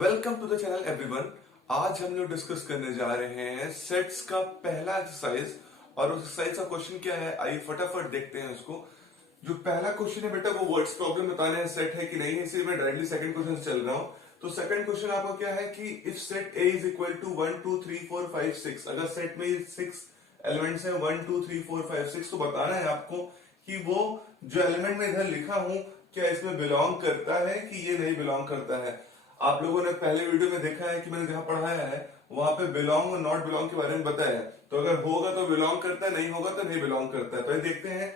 Welcome to the channel everyone. आज हम लोग डिस्कस करने जा रहे हैं सेट्स का पहला एक्सरसाइज। और उस एक्सरसाइज का क्वेश्चन क्या है, आइए फटाफट देखते हैं उसको। जो पहला क्वेश्चन है बेटा, वो वर्ड्स प्रॉब्लम बताने हैं सेट है कि नहीं है, इसलिए मैं डायरेक्टली सेकंड क्वेश्चन से चल रहा हूं। तो सेकंड क्वेश्चन आपका क्या है कि if set A is equal to 1 2 3 4 5 6, अगर सेट में 6 एलिमेंट्स हैं 1 2 3 4 5 6, तो बताना है आपको कि वो जो एलिमेंट में इधर लिखा हूं क्या इसमें बिलोंग करता है कि ये नहीं बिलोंग करता है। आप लोगों ने पहले वीडियो में देखा है कि मैंने जहां पढ़ाया है वहां पे बिलोंग और नॉट बिलोंग के बारे में बताया है। तो अगर होगा तो बिलोंग करता है, नहीं होगा तो नहीं बिलोंग करता है। तो ये देखते हैं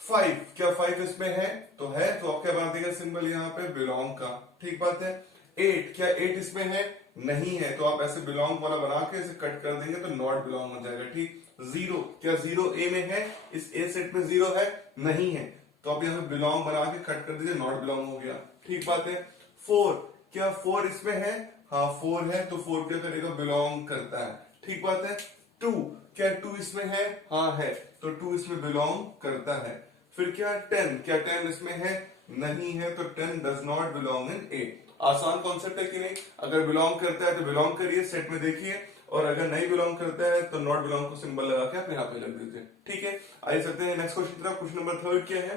5, क्या 5 इसमें है? तो है, तो आप क्या बना देगा सिंबल यहाँ पे बिलोंग का, ठीक बात है। 8, क्या 8 इसमें है? नहीं है, तो आप ऐसे बिलोंग वाला बना के इसे कट कर देंगे तो नॉट बिलोंग हो जाएगा, ठीक। 0, क्या 0 ए में है? इस ए सेट में 0 है? नहीं है, तो आप यहाँ पे बिलोंग बना के कट कर दीजिए, नॉट बिलोंग हो गया, ठीक बात है। 4, क्या 4 इसमें है? हाँ 4 है, तो 4 क्या करेगा? बिलोंग करता है, ठीक बात है। 2, क्या 2 इसमें है? हाँ है, तो 2 इसमें बिलोंग करता है। फिर क्या 10, क्या 10 इसमें है? नहीं है, तो 10 डज नॉट बिलोंग इन ए। आसान कॉन्सेप्ट है कि नहीं? अगर बिलोंग करता है तो बिलोंग करिए, सेट में देखिए, और अगर नहीं बिलोंग करता है तो नॉट बिलोंग को सिंबल लगा के आप यहाँ पे लग दीजिए, ठीक है। आइए सकते हैं नेक्स्ट क्वेश्चन तरफ। क्वेश्चन नंबर 3 क्या है?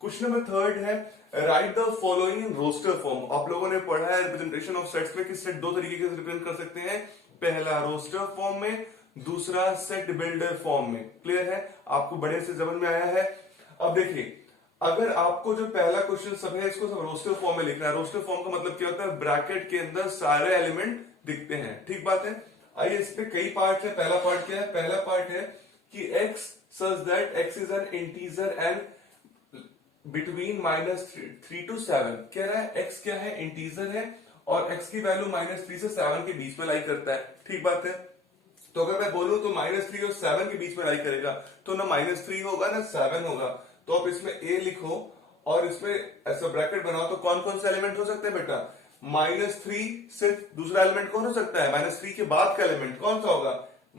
क्वेश्चन नंबर 3 है write the following in roster form. आप लोगों ने पढ़ा है रिप्रेजेंटेशन ऑफ सेट्स में कि सेट दो तरीके से रिप्रेजेंट कर सकते हैं, पहला रोस्टर फॉर्म में, दूसरा सेट बिल्डर फॉर्म में। क्लियर है? आपको बड़े से समझ में आया है। अब देखिए, अगर आपको जो पहला क्वेश्चन सब है इसको सब रोस्टर फॉर्म में लिखना है। रोस्टर फॉर्म का मतलब क्या होता है? ब्रैकेट के अंदर सारे एलिमेंट दिखते हैं, ठीक बात है। आइए, इस पे कई पार्ट है। पहला पार्ट क्या है? पहला पार्ट है कि x such that x is an integer and between -3 to 7। कह रहा है x क्या है? इंटीजर है, और x की वैल्यू -3 से 7 के बीच में लाई करता है, ठीक बात है। तो अगर मैं बोलूं तो -3 और 7 के बीच में लाई करेगा, तो ना -3 होगा ना 7 होगा। तो आप इसमें a लिखो और इसमें ऐसा ब्रैकेट बनाओ, तो कौन कौन से एलिमेंट हो सकते हैं बेटा? -3 से दूसरा एलिमेंट कौन हो सकता है? -3 के बाद का एलिमेंट कौन सा होगा?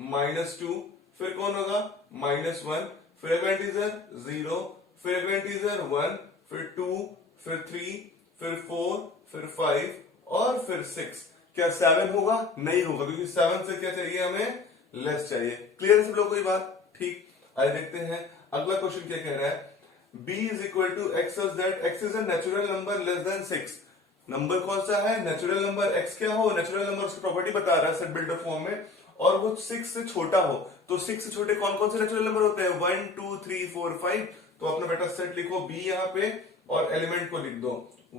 -2, फिर कौन होगा? -1, फिर अगला इंटीजर 0, फिर अगला इंटीजर 1, फिर 2, फिर 3, फिर 4, फिर 5 और फिर 6। क्या 7 होगा? नहीं होगा, क्योंकि 7 से क्या चाहिए हमें? लेस चाहिए। क्लियर है सब लोग? कोई बात? ठीक। आइए देखते हैं अगला क्वेश्चन क्या कह रहा है। b is equal to x such that x is a natural number less than 6। नंबर कौन सा है? Natural number. x क्या हो? नेचुरल नंबर, उसकी प्रॉपर्टी बता रहा है सेट बिल्डर फॉर्म में, और वो 6 से छोटा हो। तो 6 से छोटे कौन कौन से नेचुरल नंबर होते हैं? 1 2 3 4 5। तो अपना बेटा सेट लिखो b यहाँ पे, और एलिमेंट को लिख दो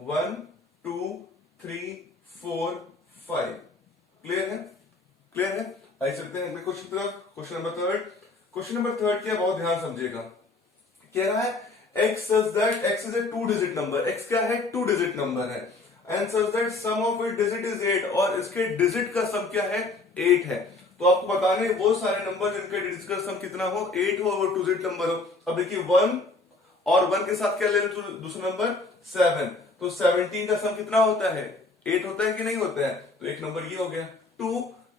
1 2 3 4 5। क्लियर है? क्लियर है? आइए चलते हैं अगले क्वेश्चन तरफ। Question number 3। क्वेश्चन नंबर 3 क्या, बहुत ध्यान समझिएगा। कह रहा है x such that x is a 2 digit number. x क्या है? 2 डिजिट नंबर है। And such that sum of its digit is 8, और इसके डिजिट का सम क्या है? 8 है। तो आपको बताने वो सारे नंबर जिनके डिजिट का सम कितना हो? 8 हो, और वो 2 डिजिट नंबर हो। अब देखिए 1 और 1 के साथ क्या ले लो? दूसरा नंबर 7। तो 17 का सम कितना होता है? 8 होता है कि नहीं होता है? तो एक नंबर ये हो गया 2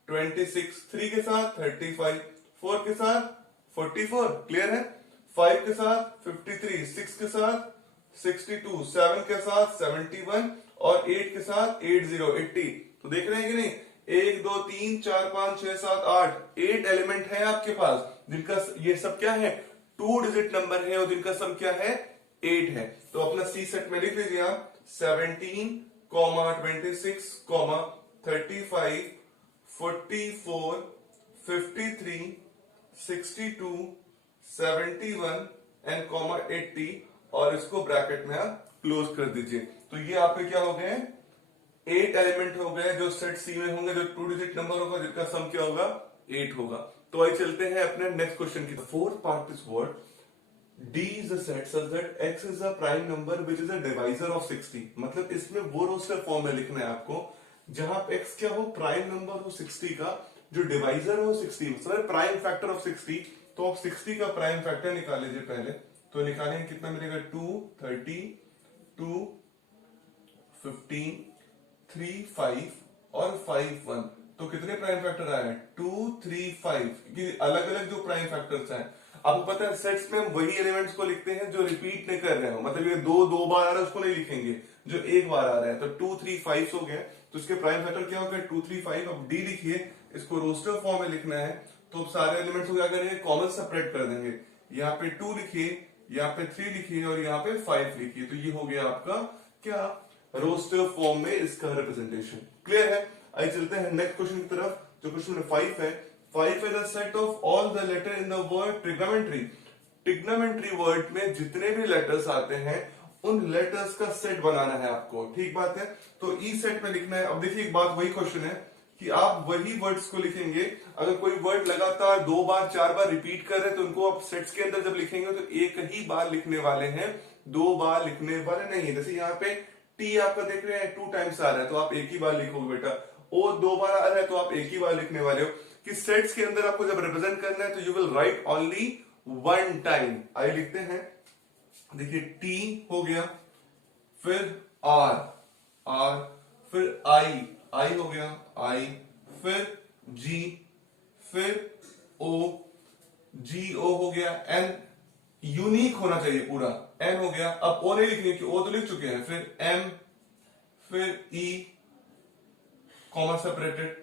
26, 3 के साथ 35, 4 के साथ 44। क्लियर है? 5 के साथ 53, 6 के साथ 62, 7 के साथ 71 और 8 के साथ 80। तो देख रहे हैं कि नहीं? 1 2 3 4 5 6 7 8 8 एलिमेंट है आपके पास, जिनका ये सब क्या है? 2 डिजिट नंबर है, और जिनका सम क्या है? 8 है। तो अपना सी सेट में लिख लीजिए आप 17, 26, 35, 44, 53, 62, 71 एंड 80, और इसको ब्रैकेट में आप क्लोज कर दीजिए। तो ये आपके क्या हो गए? 8 एलिमेंट हो गए जो सेट सी में होंगे, जो 2 डिजिट नंबर होगा, जिनका सम क्या होगा? 8 होगा। तो आइए चलते हैं अपने नेक्स्ट क्वेश्चन की। Fourth part is word D is a set such that x is a prime number which is a divisor of 60। मतलब इसमें वो रोस्टर फॉर्म में लिखना है आपको जहां x क्या हो? प्राइम नंबर हो 60 का, जो डिवाइजर हो 60, मतलब प्राइम फैक्टर ऑफ 60। तो आप 60 का प्राइम फैक्टर निकाल लीजिए पहले। तो निकालेंगे कितना मिलेगा? 2 30 2 15 3 5 और 5 1। तो कितने प्राइम फैक्टर आए? 2 3 5, क्योंकि अलग अलग जो प्राइम फैक्टर्स हैं। आपको पता है सेट्स में हम वही एलिमेंट्स को लिखते हैं जो रिपीट नहीं कर रहे हो, मतलब ये दो बार आ रहा है उसको नहीं लिखेंगे, जो एक बार आ रहा है। तो 2 3 5 हो गया, तो इसके प्राइम फैक्टर क्या होगा 2 3 5। अब डी लिखिए, इसको रोस्टर फॉर्म में लिखना है तो सारे एलिमेंट्स को क्या करेंगे कॉमन सेपरेट कर देंगे। यहाँ पे 2 लिखिए, यहाँ पे 3 लिखिए और यहाँ पे 5 लिखिए, तो ये हो गया आपका क्या रोस्टर फॉर्म में इसका रिप्रेजेंटेशन। क्लियर है? आइए चलते हैं नेक्स्ट क्वेश्चन की तरफ, जो क्वेश्चन नंबर 5 है। 5 है the set of all the letter in the word trigonometry. Trigonometry word में जितने भी लेटर्स आते हैं उन लेटर्स का सेट बनाना है आपको। ठीक बात है, तो ई सेट में लिखना है। अब देखिए एक बात, वही क्वेश्चन है कि आप वही वर्ड्स को लिखेंगे। अगर कोई वर्ड लगातार 2 बार 4 बार रिपीट कर रहे हैं तो उनको आप सेट्स के अंदर जब लिखेंगे तो एक ही बार लिखने वाले हैं, 2 बार लिखने वाले नहीं है। जैसे यहाँ पे टी आपका देख रहे हैं 2 टाइम्स आ रहा है तो आप एक ही बार लिखोगे बेटा, ओ 2 बार आ रहा है तो आप एक ही बार लिखने वाले हो। कि सेट्स के अंदर आपको जब रिप्रेजेंट करना है तो you will write only 1 time. I लिखते हैं, देखिए टी हो गया, फिर आर आर, फिर आई हो गया आई, फिर जी, फिर ओ, जी ओ हो गया, एन यूनिक होना चाहिए पूरा, एन हो गया। अब ओ नहीं लिखने की, ओ तो लिख चुके हैं, फिर एम, फिर ई कॉमा सेपरेटेड,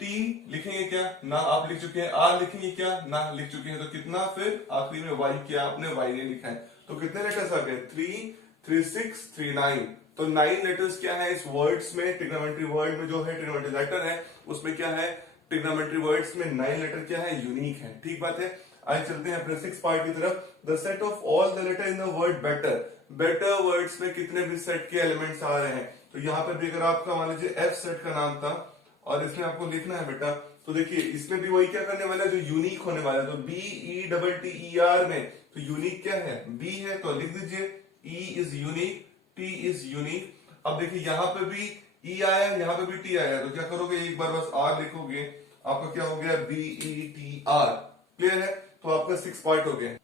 टी लिखेंगे क्या ना, आप लिख चुके हैं, आर लिखेंगे क्या ना, लिख चुके हैं, तो कितना, फिर आखिरी में वाई, क्या आपने वाई नहीं लिखा है। तो कितने लेटर्स आ गए 3 3 6 3 9। तो 9 लेटर्स क्या है इस वर्ड्स में, ट्रिग्नोमेट्री वर्ड में जो है ट्रिग्नोमेट्री लेटर है उसमें क्या है, ट्रिग्नोमेट्री वर्ड्स में 9 लेटर क्या है, यूनिक है। ठीक बात है, आइए चलते हैं अपने 6 पार्ट की तरफ। The set of all the letter in the word better. Better words में कितने भी सेट के एलिमेंट्स आ रहे हैं, तो यहाँ पर भी अगर आपका मान लीजिए एफ सेट का नाम था और इसमें आपको लिखना है बेटा, तो देखिए इसमें भी वही क्या करने वाला है जो यूनिक होने वाला है। तो B E double T E R में तो यूनिक क्या है, बी है तो लिख दीजिए E is unique, T is unique. अब देखिए यहाँ पे भी ई आया, यहाँ पे भी टी आया, तो क्या करोगे एक बार बस आर लिखोगे, आपका क्या हो गया B E T R. Clear है, तो आपका 6 पार्ट हो गए।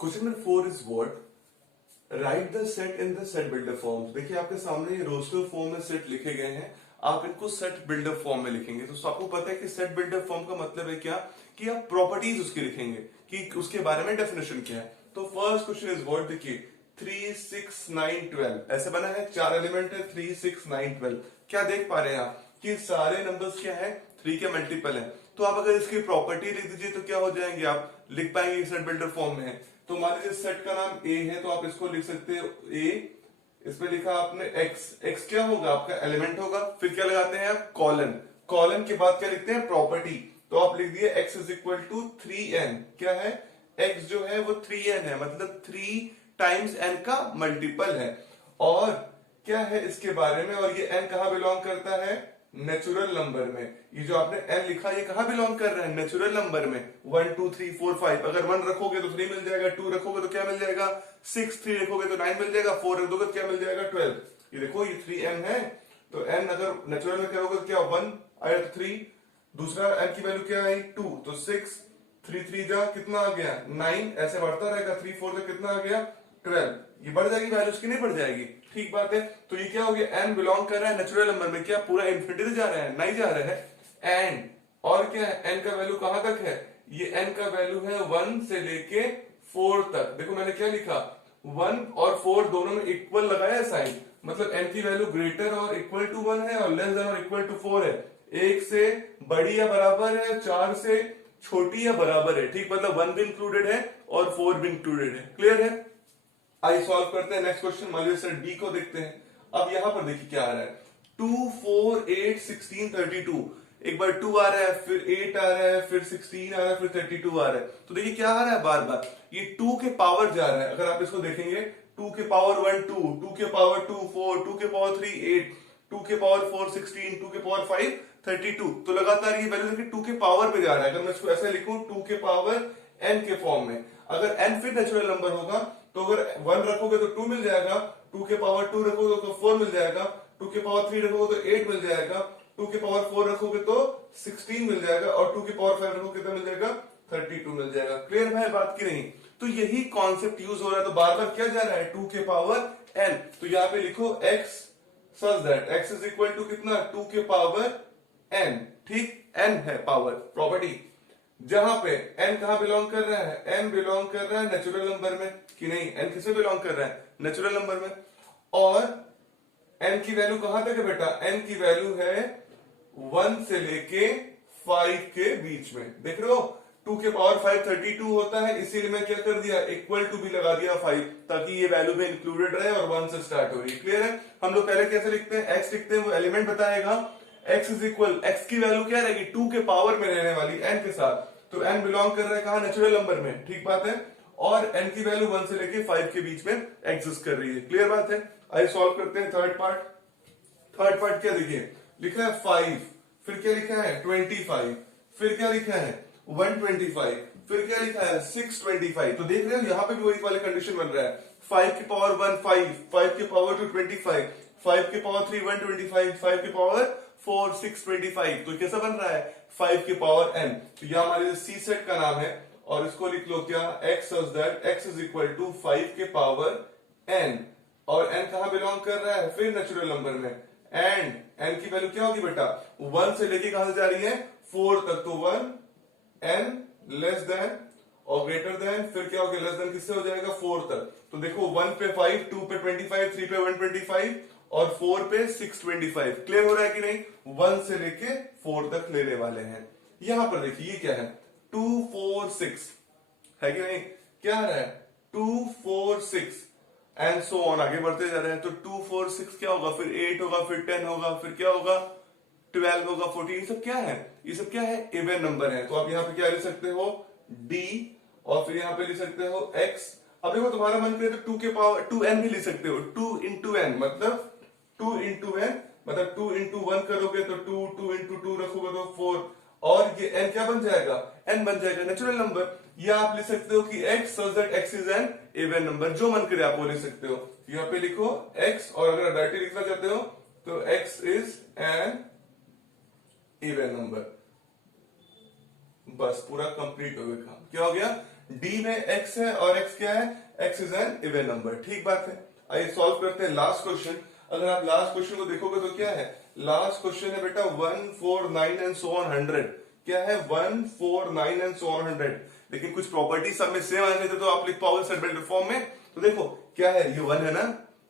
Question number 4 is what write the set in the set builder form. देखिए आपके सामने ये रोस्टर फॉर्म में सेट लिखे गए हैं, आप इनको सेट बिल्डर फॉर्म में लिखेंगे। तो आपको पता है कि सेट बिल्डर फॉर्म का मतलब है क्या, कि आप प्रॉपर्टीज उसकी लिखेंगे कि उसके बारे में डेफिनेशन क्या है। तो फर्स्ट क्वेश्चन इज व्हाट, देखिए 3 6 9 12 ऐसे बना है, 4 एलिमेंट है 3 6 9 12। क्या देख पा रहे हैं आप कि सारे नंबर्स क्या है 3 के मल्टीपल है। तो आप अगर इसकी प्रॉपर्टी लिख दीजिए तो क्या हो जाएंगे, आप लिख पाएंगे सेट बिल्डर फॉर्म में है। तो मान लीजिए सेट का नाम ए है तो आप इसको लिख सकते हो ए, इसमें लिखा आपने एक्स, एक्स क्या होगा आपका एलिमेंट होगा, फिर क्या लगाते हैं आप कॉलन, कॉलन के बाद क्या लिखते हैं प्रॉपर्टी, तो आप लिख दिए x is equal to 3n। क्या है, एक्स जो है वो 3n है, मतलब 3 टाइम्स n का मल्टीपल है। और क्या है इसके बारे में, और ये n कहां बिलोंग करता है, नेचुरल नंबर में। ये जो आपने n लिखा ये कहां बिलोंग कर रहा है, नेचुरल नंबर में। 1 2 3 4 5, अगर 1 रखोगे तो 3 मिल जाएगा, 2 रखोगे तो क्या मिल जाएगा 6, 3 रखोगे तो 9 मिल जाएगा, 4 रख दोगे तो क्या मिल जाएगा 12। ये देखो ये 3n है, तो n अगर नेचुरल में करोगे तो क्या 1 आया तो 3, दूसरा n की वैल्यू क्या आई 2, तो 6, 3 3 जा कितना आ गया 9, ऐसे बढ़ता रहेगा, 3 4 से कितना आ गया 12। ये बढ़ जाएगी वैल्यू, उसकी नहीं बढ़ जाएगी। ठीक बात है, तो ये क्या हो गया n बिलोंग कर रहा है नेचुरल नंबर में, क्या पूरा इंफिनिटी जा रहा है, नहीं जा रहा है। एंड और क्या है n का वैल्यू कहां तक है, ये n का वैल्यू है 1 से लेके 4 तक। देखो मैंने क्या लिखा, 1 और 4 दोनों में इक्वल लगाया साइन, मतलब n की वैल्यू ग्रेटर और इक्वल टू 1 है और लेस देन और इक्वल टू 4 है। 1 से बड़ी या बराबर है, 4 से छोटी या बराबर है। ठीक, मतलब 1 भी इंक्लूडेड है और 4 भी इंक्लूडेड है। क्लियर है, आइए सॉल्व करते हैं नेक्स्ट क्वेश्चन। मान लीजिए सर डी को देखते हैं। अब यहां पर देखिए क्या आ रहा है, 2 4 8 16 32, एक बार 2 आ रहा है, फिर 8 आ रहा है, फिर 16 आ रहा है, फिर 32 आ रहा है। तो देखिए क्या आ रहा है, बार बार ये 2 के पावर जा रहा है। अगर आप इसको देखेंगे 2 के पावर 1 2, 2 के पावर 2 4, 2 के पावर 3 8, 2 के पावर 4 16, 2 के पावर 5 32। तो लगातार ये वैल्यू देखिए 2 के पावर पे जा रहा है। अगर मैं इसको ऐसे लिखूं 2 के पावर n के फॉर्म में, अगर n फिर नेचुरल नंबर होगा तो अगर 1 रखोगे तो 2 मिल जाएगा, 2 के पावर 2 रखोगे तो 4 मिल जाएगा, 2 के पावर 3 रखोगे तो 8 मिल जाएगा, 2 के पावर 4 रखोगे तो 16 मिल जाएगा और 2 के पावर 5 रखोगे कितना मिल जाएगा 32 मिल जाएगा। क्लियर है बात की नहीं? तो यही कॉन्सेप्ट यूज हो रहा है। तो बार बार क्या जा रहा है 2 के पावर n, तो यहां पे लिखो x such that x is equal to कितना 2 के पावर n। ठीक, n है पावर प्रॉपर्टी, जहां पे n कहां बिलोंग कर रहा है, n बिलोंग कर रहा है नेचुरल नंबर में, कि नहीं n किसे बिलोंग कर रहा है नेचुरल नंबर में। और n की वैल्यू कहां तक है बेटा, n की वैल्यू है 1 से लेके 5 के बीच में। देख रहे हो 2 के पावर 5 32 होता है, इसीलिए मैं क्या कर दिया इक्वल टू भी लगा दिया 5, ताकि ये वैल्यू में इंक्लूडेड रहे और 1 से स्टार्ट हो रही है। क्लियर है। हम लोग पहले कैसे लिखते हैं, x लिखते हैं, वो एलिमेंट बताएगा, x इज इक्वल, x की वैल्यू क्या रहेगी 2 के पावर में रहने वाली n के साथ, तो n बिलोंग कर रहा है कहा, नेचुरल नंबर में, ठीक बात है, और n की वैल्यू 1 से लेके 5 के बीच में एग्जिस्ट कर रही है। क्लियर बात है। आइए सॉल्व करते हैं थर्ड पार्ट। थर्ड पार्ट क्या देखिए, लिखा है 5, फिर क्या लिखा है 25, फिर क्या लिखा है 125, फिर क्या लिखा है 625। तो देख रहे हो यहाँ पे भी वही वाले कंडीशन बन रहा है, 5 की पावर 1 5, 5 की पावर 2 25, 5 की पावर 3 125, 5 की पावर 4 625। तो कैसा बन रहा है 5 की पावर n। तो यह हमारे सी सेट का नाम है, और इसको लिख लो क्या, x such that x is equal to 5 के पावर n, और n कहां बिलोंग कर रहा है, फिर नेचुरल नंबर में, एंड n की वैल्यू क्या होगी बेटा 1 से लेके कहां से जा रही है 4 तक, तो 1 n लेस देन और ग्रेटर देन, फिर क्या हो गया लेस देन किससे हो जाएगा 4 तक। तो देखो 1 पे 5, 2 पे 25, 3 पे 125 और 4 पे 625। क्लियर हो रहा है कि नहीं, 1 से लेके 4 तक लेने वाले हैं। यहां पर देखिए ये क्या है 2 4 6 है कि नहीं, क्या आ रहा है 2 4 6 एंड सो ऑन, आगे बढ़ते जा रहे हैं। तो 2 4 6 क्या होगा, फिर 8 होगा, फिर 10 होगा, फिर क्या होगा 12 होगा, 14, ये सब क्या है, ये सब क्या है इवन नंबर है। तो आप यहाँ पे क्या लिख सकते हो d, और फिर यहाँ पे लिख सकते हो x। अब देखो तुम्हारा मन करे तो 2 के पावर 2n भी लिख सकते हो, 2 इंटू n मतलब 2 इंटू n मतलब 2 इंटू 1 करोगे तो 2, 2 इंटू 2 रखोगे तो 4, और ये n क्या बन जाएगा, n बन जाएगा नेचुरल नंबर। या आप लिख सकते हो कि x such that x is an even number, जो मन करे आप वो लिख सकते हो। यहाँ पे लिखो x, और अगर डायरेक्टली लिखना चाहते हो तो x is an even number. बस पूरा कंप्लीट हो गया काम। क्या हो गया, d में x है और x क्या है, x is an even number. ठीक बात है। आइए सॉल्व करते हैं लास्ट क्वेश्चन। अगर आप लास्ट क्वेश्चन को देखोगे तो क्या है, लास्ट क्वेश्चन है बेटा 1 4 9 एंड सो ऑन 100। क्या है 1 4 9 एंड सो ऑन 100, लेकिन कुछ प्रॉपर्टी सब में सेम आने थे तो आप लिख पाओगे सेट बिल्डर फॉर्म में। तो देखो क्या है, ये 1 है ना,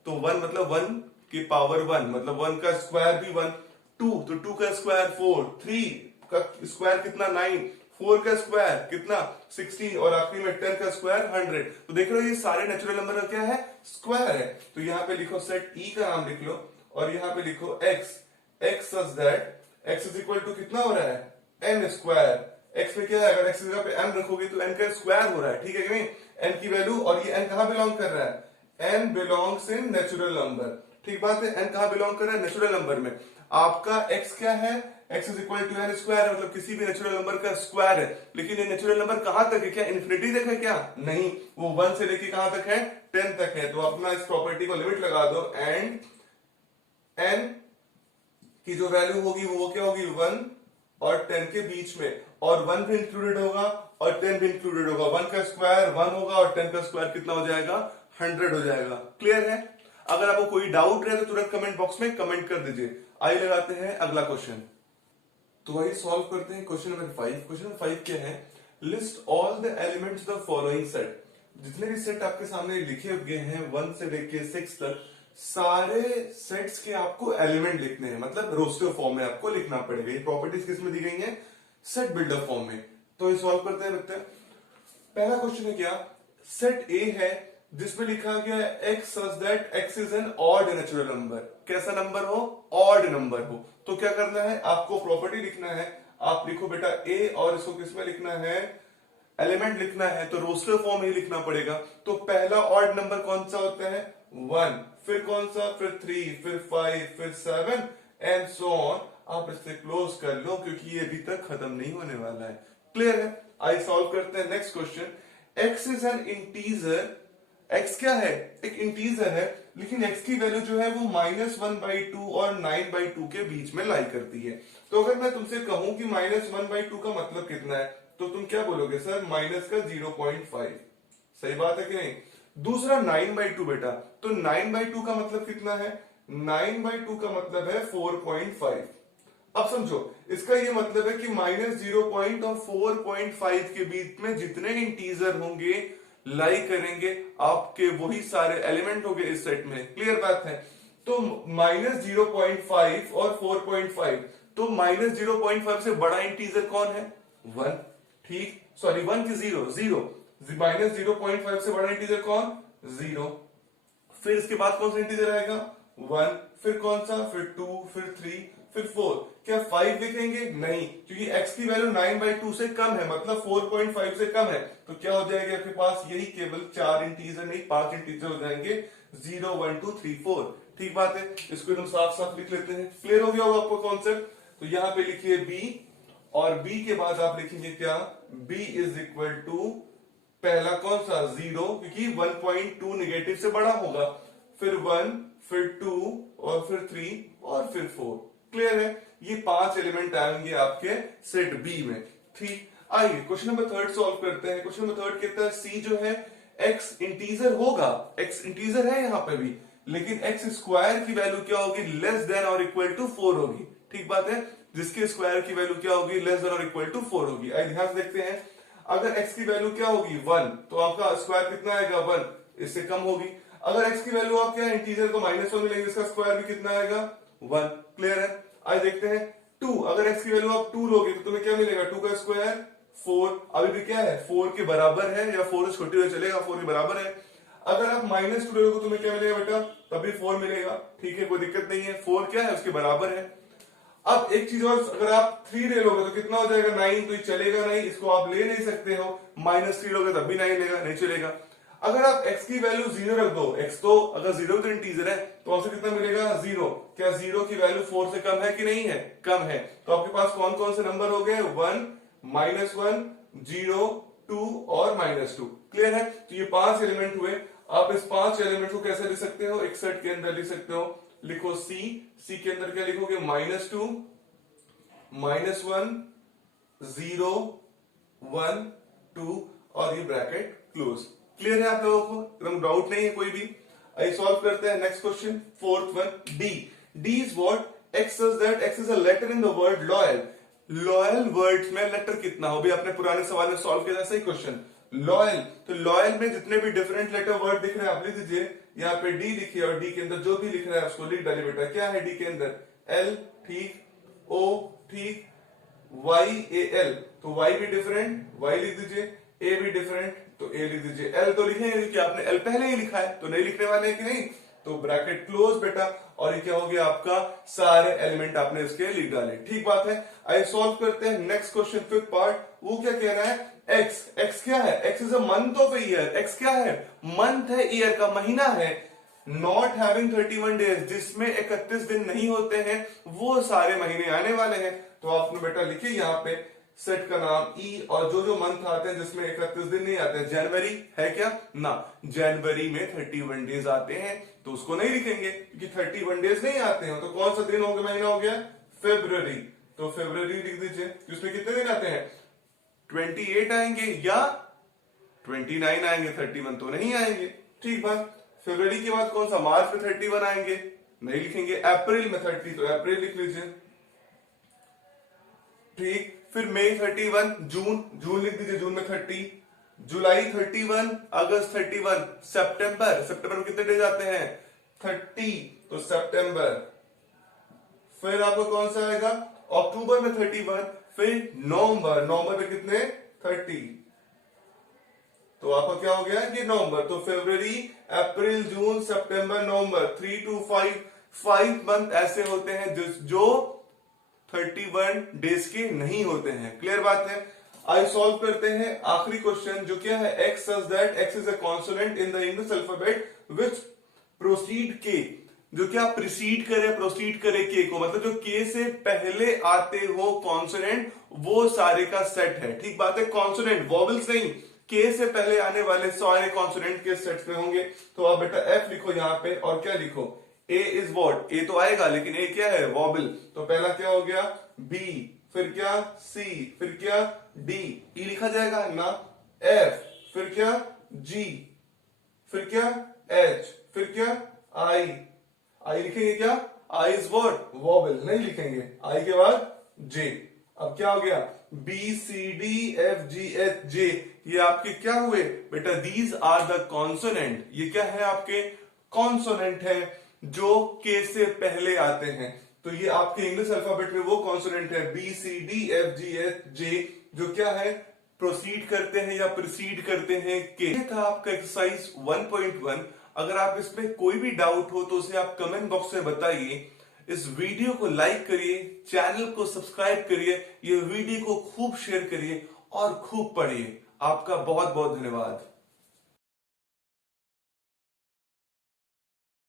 तो 1 मतलब 1 की पावर 1 मतलब 1 का स्क्वायर भी 1, 2 तो 2 का स्क्वायर 4, 3 का स्क्वायर कितना 9, 4 का स्क्वायर कितना 16, और आखिरी में 10 का स्क्वायर 100। तो देख रहे हो ये सारे नेचुरल नंबर का क्या है, स्क्वायर है। तो यहाँ पे लिखो सेट ई का नाम लिख लो, और यहाँ पे लिखो x, x such that x is equal to कितना हो रहा है n स्क्वायर। x में क्या है, अगर x की जगह पे n रखोगे तो n का स्क्वायर हो रहा है, ठीक है कि नहीं, n की वैल्यू, और ये n कहां बिलोंग कर रहा है, n belongs in natural number. ठीक बात है, n कहां बिलोंग कर रहा है, नेचुरल नंबर में। आपका x क्या है, x is equal to n square, मतलब किसी भी नेचुरल नंबर का स्क्वायर है। लेकिन ये नेचुरल नंबर कहां तक है, क्या इन्फिनिटी तक है क्या, नहीं, वो 1 से लेके कहां तक है 10 तक है। तो अपना इस प्रॉपर्टी को लिमिट लगा दो, एंड n की जो वैल्यू होगी वो क्या होगी 1 और 10 के बीच में, और 1 भी इंक्लूडेड होगा और 10 भी इंक्लूडेड होगा। 1 का स्क्वायर 1 होगा और 10 का स्क्वायर कितना हो जाएगा 100 हो जाएगा। क्लियर है। अगर आपको कोई डाउट रहे तो तुरंत कमेंट बॉक्स में कमेंट कर दीजिए। आइए लगाते हैं अगला क्वेश्चन। तो वही सॉल्व करते हैं क्वेश्चन नंबर 5। क्वेश्चन नंबर 5 क्या है, list all the elements the following set. जितने भी सेट आपके सामने लिखे हुए हैं 1 से लेके 6 तक, सारे सेट्स के आपको एलिमेंट लिखने हैं, मतलब रोस्टर फॉर्म में आपको लिखना पड़ेगा। ये प्रॉपर्टीज किस में दी गई हैं, सेट बिल्डर फॉर्म में। तो ये सॉल्व करते हैं बच्चे। पहला क्वेश्चन है क्या, सेट ए है जिसमें लिखा गया है x such that x is an odd natural number. कैसा नंबर हो, ऑड नंबर हो। तो क्या करना है, आपको प्रॉपर्टी लिखना है। आप लिखो बेटा a, और इसको किसमें लिखना है, एलिमेंट लिखना है, तो रोस्टर फॉर्म ही लिखना पड़ेगा। तो पहला ऑड नंबर कौन सा होता है 1, फिर कौन सा, फिर 3, फिर 5, फिर 7 एंड सो ऑन। आप इससे क्लोज कर लो क्योंकि ये अभी तक खत्म नहीं होने वाला है। क्लियर है। आइए सॉल्व करते हैं next question. x is an integer, x क्या है, एक इंटीजर है, लेकिन x की वैल्यू जो है वो -1/2 और 9/2 के बीच में लाई करती है। तो अगर मैं तुमसे कहूं कि -1/2 का मतलब कितना है, तो तुम क्या बोलोगे, सर माइनस का 0.5। सही बात है कि नहीं। दूसरा 9/2 बेटा, तो 9/2 का मतलब कितना है, 9/2 का मतलब है 4.5। अब समझो, इसका ये मतलब है कि -0 और 4.5 के बीच में जितने इंटीजर होंगे लाई करेंगे आपके वही सारे एलिमेंट होंगे इस सेट में। क्लियर बात है। तो -0.5 और 4.5, तो -0.5 से बड़ा इंटीजर कौन है? 1। ठीक, सॉरी 1 की 0, 0, -0.5 से बड़ा इंटीजर कौन? 0। फिर इसके बाद कौन सा इंटीजर आएगा? 1, फिर कौन सा? फिर 2, फिर 3, फिर 4। क्या 5 लिखेंगे? नहीं, क्योंकि x की वैल्यू 9/2 से कम है, मतलब 4.5 से कम है, तो क्या हो जाएगा आपके पास? यही केवल 4 इंटीजर नहीं 5 इंटीजर हो जाएंगे, 0, 1, 2, 3, 4। ठीक बात है, इसको हम साफ साफ लिख लेते हैं। क्लियर हो गया होगा आपको कॉन्सेप्ट? तो यहां पे लिखिए b, और b के बाद आप लिखेंगे क्या? b इज इक्वल टू पहला कौन सा? 0, क्योंकि 1.2 निगेटिव से बड़ा होगा, फिर 1, फिर 2, और फिर 3, और फिर 4। क्लियर है? ये 5 एलिमेंट आएंगे आपके सेट बी में। ठीक, आइए क्वेश्चन नंबर 3 सॉल्व करते हैं। क्वेश्चन नंबर 3 कहता है सी जो है x इंटीजर होगा, x इंटीजर है यहां पे भी, लेकिन x स्क्वायर की वैल्यू क्या होगी? लेस देन और इक्वल टू 4 होगी। ठीक बात है, जिसके स्क्वायर की वैल्यू क्या होगी? लेस देन और इक्वल टू 4 होगी। आइए ध्यान से देखते हैं, अगर x की वैल्यू क्या होगी? 1, तो आपका स्क्वायर कितना आएगा? 1, इससे कम होगी। अगर x की वैल्यू आप क्या इंटीजर को -1 मिलेंगे, इसका स्क्वायर भी कितना आएगा? 1। क्लियर है? आज देखते हैं 2, अगर x की वैल्यू आप 2 लोगे तो तुम्हें क्या मिलेगा? 2 का स्क्वायर 4, अभी भी क्या है? 4 के बराबर है, या 4 से छोटी हुई चलेगा, 4 के बराबर है। अगर आप -2 लोगे तो तुम्हें क्या मिलेगा बेटा? तभी 4 मिलेगा। ठीक है, कोई दिक्कत नहीं है, 4 क्या है? उसके बराबर है। अब एक चीज और, अगर आप 3 ले लोगे तो कितना हो जाएगा? 9, तो ये चलेगा नहीं, इसको आप ले नहीं सकते हो। -3 लोगे तब भी 9 लेगा, नहीं चलेगा। अगर आप x की वैल्यू 0 रख दो, x तो अगर 0 तो इंटीजर है, तो आपसे कितना मिलेगा? 0। क्या 0 की वैल्यू 4 से कम है कि नहीं है? कम है। तो आपके पास कौन कौन से नंबर हो गए? 1, -1, 0, 2 और -2। क्लियर है? तो ये 5 एलिमेंट हुए। आप इस 5 एलिमेंट को कैसे लिख सकते हो? एक सेट के अंदर लिख सकते हो। लिखो सी के अंदर क्या लिखोगे? -2, -1, 0, 1, 2, और ये ब्रैकेट क्लोज। क्लियर है आप लोगों को? एकदम डाउट नहीं है कोई भी? आइए सॉल्व करते हैं next question, fourth one, D. D is what? X such that x is a letter in the word loyal. Loyal words में लेटर कितना हो? भी आपने पुराने सवाल में सॉल्व किया था, सही क्वेश्चन। लॉयल, तो लॉयल में जितने भी डिफरेंट लेटर वर्ड दिख रहे हैं आप लिख दीजिए। यहाँ पे डी लिखिए, और डी के अंदर जो भी लिख रहा है उसको लिख डालिए बेटा। क्या है डी के अंदर? एल, ठीक, ओ, ठीक, वाई, ए, एल, तो वाई भी डिफरेंट, वाई लिख दीजिए, ए भी डिफरेंट, तो ए लिख दीजिए। एल तो लिखेंगे क्योंकि आपने एल पहले ही लिखा है, तो नहीं लिखने वाले हैं कि नहीं, तो ब्रैकेट क्लोज बेटा। और ये क्या हो गया आपका? सारे एलिमेंट आपने इसके लिख डाले। ठीक बात है। आइए सॉल्व करते हैं नेक्स्ट क्वेश्चन, फिफ्थ पार्ट। वो क्या कह रहा है? एक्स, एक्स क्या है? X is a month of a year. X क्या है? मंथ है, ईयर का महीना है। नॉट हैविंग 31 डेज, जिसमें 31 दिन नहीं होते हैं, वो सारे महीने आने वाले हैं। तो आपने बेटा लिखिए यहाँ पे सेट का नाम ई, और जो जो मंथ आते हैं जिसमें 31 दिन नहीं आते हैं। जनवरी है क्या? ना, जनवरी में 31 डेज आते हैं, तो उसको नहीं लिखेंगे क्योंकि 31 डेज नहीं आते हैं। तो कौन सा दिन हो गया, महीना हो गया? फेब्रुवरी, तो फेब्रुवरी लिख दीजिए। उसमें कितने दिन आते हैं? 28 आएंगे या 29 आएंगे, 31 तो नहीं आएंगे। ठीक बात। फरवरी के बाद कौन सा? मार्च में 31 आएंगे, नहीं लिखेंगे। अप्रैल में 30, तो अप्रैल लिख लीजिए। ठीक, फिर मई 31, जून, जून लिख दीजिए, जून में 30, जुलाई 31, अगस्त 31, सितंबर, सितंबर में कितने डेज आते हैं? 30, तो सितंबर। फिर आपको कौन सा आएगा? अक्टूबर में 31, फिर नवंबर, नवंबर में कितने? 30, तो आपका क्या हो गया? ये नवंबर। तो फरवरी, अप्रैल, जून, सितंबर, नवंबर, 3 to 5 मंथ ऐसे होते हैं जो 31 डेज के नहीं होते हैं। क्लियर बात है। आई सॉल्व करते हैं आखिरी क्वेश्चन, जो क्या है? X such that x is a consonant in the English alphabet which proceed के। जो क्या प्रीसीड करे, प्रोसीड करे के को, मतलब जो के से पहले आते हो कॉन्सोनेंट, वो सारे का सेट है। ठीक बात है। कॉन्सोनेंट, वॉवल्स नहीं, के से पहले आने वाले सारे कॉन्सोनेंट के सेट्स में होंगे। तो आप बेटा एफ लिखो यहाँ पे, और क्या लिखो? ए इज वॉट? ए तो आएगा, लेकिन ए क्या है? वॉबल। तो पहला क्या हो गया? बी, फिर क्या? सी, फिर क्या? डी, ई लिखा जाएगा ना? एफ, फिर क्या? जी, फिर क्या? एच, फिर क्या? आई, आई लिखेंगे क्या? I is what? वॉबल, नहीं लिखेंगे। आई के बाद जे। अब क्या हो गया? B, C, D, F, G, H, J, ये आपके क्या हुए बेटा? These are the consonant. ये क्या है? आपके कॉन्सोनेंट है। जो के से पहले आते हैं। तो ये आपके इंग्लिश अल्फाबेट में वो कॉन्सोनेंट है B C D F G H J, जो क्या है, प्रोसीड करते हैं या प्रोसीड करते हैं के। ये था आपका एक्सरसाइज 1.1। अगर आप इसमें कोई भी डाउट हो तो उसे आप कमेंट बॉक्स में बताइए। इस वीडियो को लाइक करिए, चैनल को सब्सक्राइब करिए, ये वीडियो को खूब शेयर करिए और खूब पढ़िए। आपका बहुत बहुत धन्यवाद।